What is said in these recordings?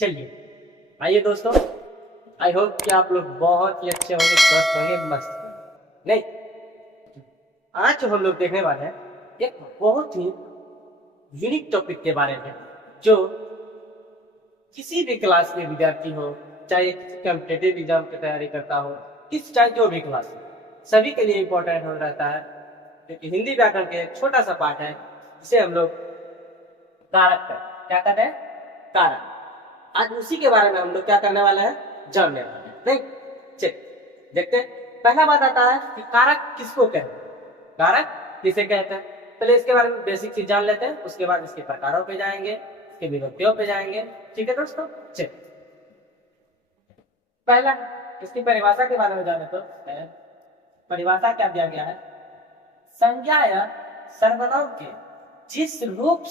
चलिए आइए दोस्तों, आई होप कि आप लोग बहुत ही अच्छे होंगे, स्वस्थ होंगे, मस्त होंगे। नहीं, आज जो हम लोग देखने वाले हैं एक बहुत ही यूनिक टॉपिक के बारे में, जो किसी भी क्लास के विद्यार्थी हो, चाहे किसी कॉम्पिटेटिव एग्जाम की तैयारी करता हो, किस चाहे जो भी क्लास हो, सभी के लिए इम्पोर्टेंट हो रहता है। क्योंकि हिंदी व्याकरण के एक छोटा सा पार्ट है जिसे हम लोग कारक कर क्या कहते हैं, कारक। आज उसी के बारे में हम लोग क्या करने वाले हैं, जानने वाले हैं। नहीं, चलिए देखते हैं। पहला बात आता है कि कारक किसको कहते हैं, कारक किसे कहते हैं। पहले इसके बारे में बेसिक चीज जान लेते हैं, उसके बाद इसके प्रकारों पे जाएंगे, इसके विभक्तियों पे जाएंगे। ठीक है दोस्तों, चलिए पहला इसकी परिभाषा के बारे में जाने तो परिभाषा क्या दिया गया है, संज्ञा या सर्वनाम के जिस रूप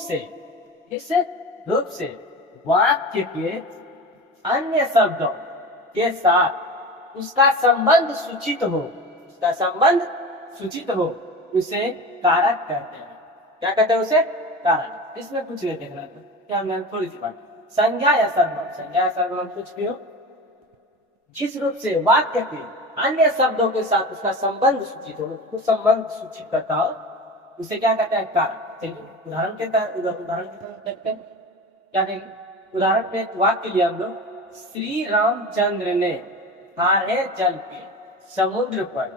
से वाक्य के अन्य शब्दों के साथ उसका संबंध सूचित हो, उसे कारक कहते हैं। क्या कहते हैं उसे, कारक। इसमें कुछ नहीं देखना था, क्या मैं थोड़ी सी बात, संज्ञा या सर्वनाम कुछ भी हो, जिस रूप से वाक्य के अन्य शब्दों के साथ उसका संबंध सूचित हो, कुछ संबंध सूचित करता हो, उसे क्या कहते हैं, कारक। चलिए उदाहरण के तरह देखते हैं। क्या देंगे, उदाहरण पे वाक्य लिया हम लोग, श्री रामचंद्र ने खारे जल पे समुद्र पर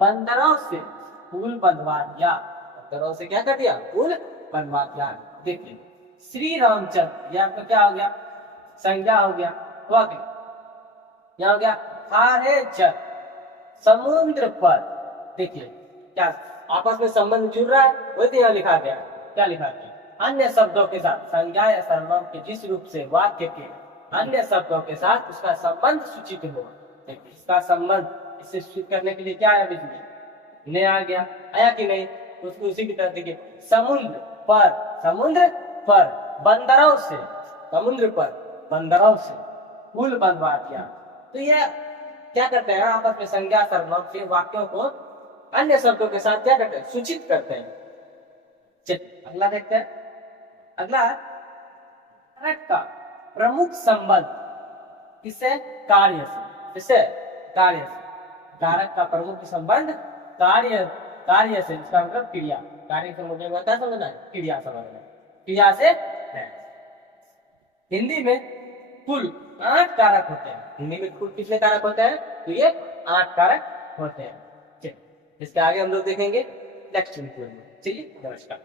बंदरों से पुल बनवा दिया। बंदरों से क्या कर दिया, पुल बनवा दिया। देखिए श्री रामचंद्र, ये आपका क्या हो गया, संज्ञा हो गया, वाक्य क्या हो गया, खारे जल समुद्र पर। देखिए क्या आपस में संबंध जुड़ रहा है, वही तो यहाँ लिखा गया। क्या लिखा गया, अन्य शब्दों के साथ, संज्ञा या सर्वनाम के जिस रूप से वाक्य के अन्य शब्दों के साथ उसका संबंध सूचित हो। इसका संबंध, इसे सूचित करने के लिए क्या आया बीच में, ने आ गया, आया कि नहीं, उसको उसी की तरह देखिए, समुद्र पर बंदरों से पुल बनवा दिया। तो यह क्या करते हैं, आपस में संज्ञा सर्वनाम के वाक्यों को अन्य शब्दों के साथ क्या करते हैं, सूचित करते हैं। चलिए अगला देखते हैं। अगला कारक का प्रमुख संबंध किससे, कार्य से, कारक का प्रमुख संबंध कार्य से, इसका मतलब क्रिया, कार्य से मुझे होता है समझना, क्रिया समझना, क्रिया से है। हिंदी में कुल 8 कारक होते हैं। हिंदी में कुल कितने कारक होते हैं, तो ये 8 कारक होते हैं। चलिए इसके आगे हम लोग देखेंगे नेक्स्ट वीडियो में। चलिए नमस्कार।